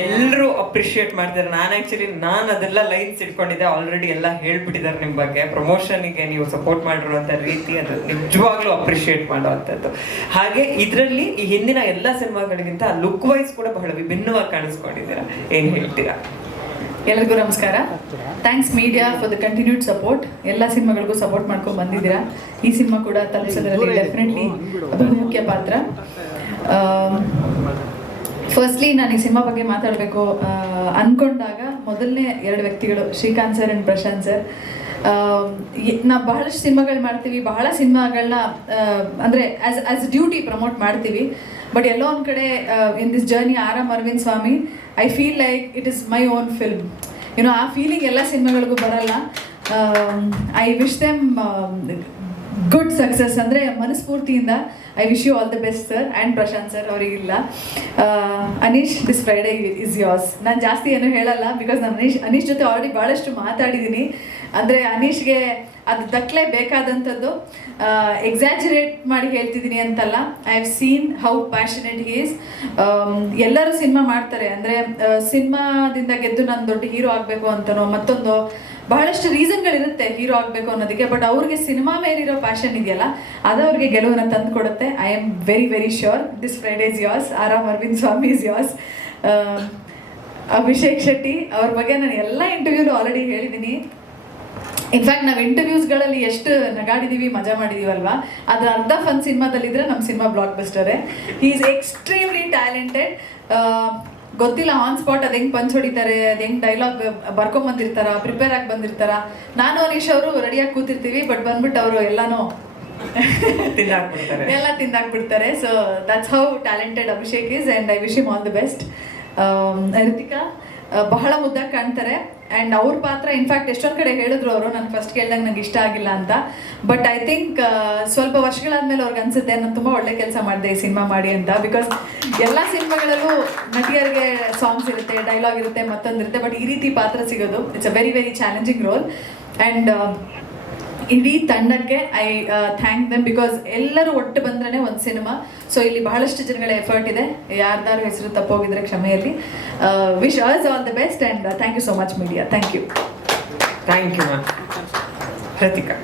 ಎಲ್ಲರೂ ಅಪ್ರಿಷಿಯೇಟ್ ಮಾಡ್ತಾರೆ. ನಾನು ಆ್ಯಕ್ಚುಲಿ ನಾನು ಅದೆಲ್ಲ ಲೈನ್ಸ್ ಇಟ್ಕೊಂಡಿದ್ದೆ. ಆಲ್ರೆಡಿ ಎಲ್ಲ ಹೇಳ್ಬಿಟ್ಟಿದ್ದಾರೆ ನಿಮ್ಮ ಬಗ್ಗೆ. ಪ್ರಮೋಷನ್ಗೆ ನೀವು ಸಪೋರ್ಟ್ ಮಾಡಿರುವಂಥ ರೀತಿ ಅದು ನಿಜವಾಗ್ಲೂ ಅಪ್ರಿಷಿಯೇಟ್ ಮಾಡುವಂಥದ್ದು. ಹಾಗೆ ಇದರಲ್ಲಿ ಈ ಹಿಂದಿನ ಎಲ್ಲ ಸಿನಿಮಾಗಳಿಗಿಂತ ಲುಕ್ ವೈಸ್ ಕೂಡ ಬಹಳ ವಿಭಿನ್ನವಾಗಿ ಕಾಣಿಸ್ಕೊಂಡಿದ್ದೀರಾ. ಏನು ಹೇಳ್ತೀರಾ? ಎಲ್ರಿಗೂ ನಮಸ್ಕಾರ. Thanks media for the continued support ಎಲ್ಲ ಸಿನಿಮಾಗಳಿಗೂ ಸಪೋರ್ಟ್ ಮಾಡ್ಕೊಂಡು ಬಂದಿದ್ದೀರಾ. ಈ ಸಿನಿಮಾ ಕೂಡ ತಲುಪಿಸೋದ್ರಲ್ಲಿ ಡೆಫಿನೆಟ್ಲಿ ಬಹುಮುಖ್ಯ ಪಾತ್ರ. ಫಸ್ಟ್ಲಿ ನಾನು ಈ ಸಿನಿಮಾ ಬಗ್ಗೆ ಮಾತಾಡಬೇಕು. ಅಂದ್ಕೊಂಡಾಗ ಮೊದಲನೇ ಎರಡು ವ್ಯಕ್ತಿಗಳು, Srikanth sir and Prashanth sir. ನಾವು ಬಹಳಷ್ಟು ಸಿನಿಮಾಗಳು ಮಾಡ್ತೀವಿ. ಬಹಳ ಸಿನಿಮಾಗಳನ್ನ ಅಂದರೆ ಆ್ಯಸ್ ಆ್ಯಸ್ ಡ್ಯೂಟಿ ಪ್ರಮೋಟ್ ಮಾಡ್ತೀವಿ. ಬಟ್ ಎಲ್ಲೋ ಒಂದು ಕಡೆ in this journey Aram Aravind Swamy I feel like it is my own film you know ಆ ಫೀಲಿಂಗ್ ಎಲ್ಲ ಸಿನಿಮಾಗಳಿಗೂ ಬರಲ್ಲ. I wish them good success ಅಂದರೆ ಮನಸ್ಫೂರ್ತಿಯಿಂದ I wish you all the best sir and Prashanth sir ಅವರಿಗಿಲ್ಲ Anish this Friday is yours ನಾನು ಜಾಸ್ತಿ ಏನು ಹೇಳಲ್ಲ because ನಾನು ಅನೀಶ್ ಅನೀಶ್ ಜೊತೆ ಆಲ್ರೆಡಿ ಭಾಳಷ್ಟು ಮಾತಾಡಿದ್ದೀನಿ ಅಂದರೆ ಅನೀಶ್ಗೆ ಅದು ದಕ್ಕಲೆ ಬೇಕಾದಂಥದ್ದು ಎಕ್ಸಾಜರೇಟ್ ಮಾಡಿ ಹೇಳ್ತಿದ್ದೀನಿ ಅಂತಲ್ಲ. I have seen how passionate is ಎಲ್ಲರೂ ಸಿನಿಮಾ ಮಾಡ್ತಾರೆ. ಅಂದರೆ ಸಿನಿಮಾದಿಂದ ಗೆದ್ದು ನಾನು ದೊಡ್ಡ ಹೀರೋ ಆಗಬೇಕು ಅಂತನೋ ಮತ್ತೊಂದು ಬಹಳಷ್ಟು ರೀಸನ್ಗಳಿರುತ್ತೆ ಹೀರೋ ಆಗಬೇಕು ಅನ್ನೋದಕ್ಕೆ ಬಟ್ ಅವ್ರಿಗೆ ಸಿನಿಮಾ ಮೇಲಿರೋ ಪ್ಯಾಷನ್ ಇದೆಯಲ್ಲ, ಅದು ಅವ್ರಿಗೆ ಗೆಲುವನ್ನು ತಂದು ಕೊಡುತ್ತೆ. I am very very sure this Friday is yours Aram Aravind Swamy is yours Abhishek Shetty ಅವ್ರ ಬಗ್ಗೆ ನಾನು ಎಲ್ಲ ಇಂಟರ್ವ್ಯೂಲು ಆಲ್ರೆಡಿ ಹೇಳಿದ್ದೀನಿ. ಇನ್ಫ್ಯಾಕ್ಟ್ ನಾವು ಇಂಟರ್ವ್ಯೂಸ್ಗಳಲ್ಲಿ ಎಷ್ಟು ನಗಾಡಿದೀವಿ, ಮಜಾ ಮಾಡಿದೀವಲ್ವಾ? ಅದ್ರ ಅರ್ಧ ಫನ್ ಸಿನಿಮಾದಲ್ಲಿದ್ರೆ ನಮ್ಮ ಸಿನಿಮಾ ಬ್ಲಾಕ್ ಬಸ್ಟರೇ ಹಿ ಈಸ್ ಎಕ್ಸ್ಟ್ರೀಮ್ಲಿ ಟ್ಯಾಲೆಂಟೆಡ್ ಗೊತ್ತಿಲ್ಲ ಆನ್ ಸ್ಪಾಟ್ ಅದು ಹೆಂಗೆ ಪಂಚ್ ಹೊಡಿತಾರೆ ಅದು ಹೆಂಗೆ ಡೈಲಾಗ್ ಬರ್ಕೊಂಡ್ ಬಂದಿರ್ತಾರ ಪ್ರಿಪೇರ್ ಆಗಿ ಬಂದಿರ್ತಾರ. ನಾನು ಅನೀಶ್ ಅವರು ರೆಡಿಯಾಗಿ ಕೂತಿರ್ತೀವಿ ಬಟ್ ಬಂದ್ಬಿಟ್ಟು ಅವರು ಎಲ್ಲಾನು ಎಲ್ಲ ತಿಂದಾಕ್ಬಿಡ್ತಾರೆ. So that's how talented Abhishek is and I wish him all the best Ritika ಬಹಳ ಮುದ್ದಾಗಿ ಕಾಣ್ತಾರೆ. ಆ್ಯಂಡ್ ಅವ್ರ ಪಾತ್ರ ಇನ್ಫ್ಯಾಕ್ಟ್ ಎಷ್ಟೊಂದು ಕಡೆ ಹೇಳಿದ್ರು ಅವರು, ನಾನು ಫಸ್ಟ್ ಕೇಳಿದಾಗ ನಂಗೆ ಇಷ್ಟ ಆಗಿಲ್ಲ ಅಂತ. ಬಟ್ ಐ ಥಿಂಕ್ ಸ್ವಲ್ಪ ವರ್ಷಗಳಾದ್ಮೇಲೆ ಅವ್ರಿಗೆ ಅನ್ಸುತ್ತೆ, ನಾನು ತುಂಬ ಒಳ್ಳೆ ಕೆಲಸ ಮಾಡಿದೆ ಈ ಸಿನಿಮಾ ಮಾಡಿ ಅಂತ. ಬಿಕಾಸ್ ಎಲ್ಲ ಸಿನಿಮಾಗಳಲ್ಲೂ ನಟಿಯರಿಗೆ ಸಾಂಗ್ಸ್ ಇರುತ್ತೆ ಡೈಲಾಗ್ ಇರುತ್ತೆ ಮತ್ತೊಂದಿರುತ್ತೆ ಬಟ್ ಈ ರೀತಿ ಪಾತ್ರ ಸಿಗೋದು it's a very very challenging role and ಇಡೀ ತಂಡಕ್ಕೆ ಐ ಥ್ಯಾಂಕ್ ದಮ್ ಬಿಕಾಸ್ ಎಲ್ಲರೂ ಒಟ್ಟು ಬಂದ್ರೆ ಒಂದು ಸಿನಿಮಾ ಸೊ ಇಲ್ಲಿ ಬಹಳಷ್ಟು ಜನಗಳ ಎಫರ್ಟ್ ಇದೆ. ಯಾರ್ದಾರು ಹೆಸರು ತಪ್ಪೋಗಿದ್ರೆ ಕ್ಷಮೆಯಲ್ಲಿ. Wish us all the best and thank you so much media thank you thank you ma'am Ratika